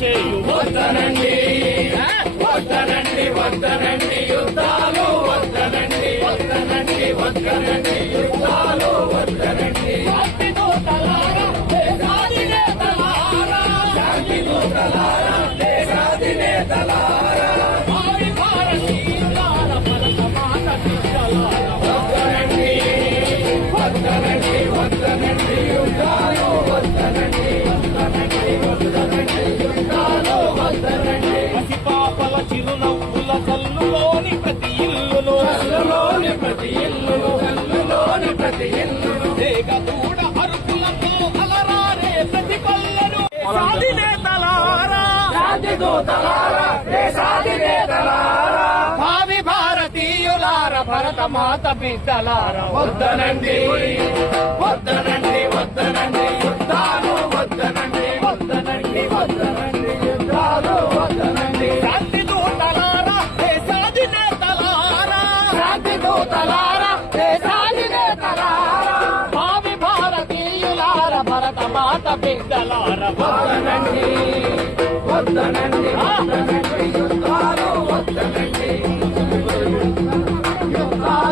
చేయు వద్దనండి వద్దనండి వద్దనండి యుద్ధాలు వద్దనండి వద్దనండి వద్దనండి యుద్ధాలు వద్దనండి శాంతి దూతలారా దేశాధినేతలారా శాంతి దూతలారా దేశాధినేతలారా భావి భారతీయులారా భరతమాత బిడ్డలారా వద్దనండి వద్దనండి వద్దనండి యుద్ధాలు వద్దనండి వద్దనండి వద్దనండి యుద్ధాలు వద్దనండి పసిపాపల చిరునవ్వుల కల్లులోని ప్రతి ఇల్లును కల్లులోని ప్రతి ఇల్లును కల్లులోని ప్రతి ఇల్లును దేగదూడ అరుపులతో అలరారే ప్రతి పల్లెను దేశాధినేతలారా శాంతి దూతలారా దేశాధినేతలారా భావి భారతీయులారా భరతమాత బిడ్డలారా వద్దనండి వద్దనండి వద్దనండి యుద్ధాలు వద్దనండి వద్దనండి వద్దనండి యుద్ధాలు వద్దనండి శాంతి దూతలారా దేశాధినేతలారా శాంతి దూతలారా దేశాధినేతలారా భావి భారతీయులారా భరతమాత బిడ్డలారా వద్దనండి వద్దనండి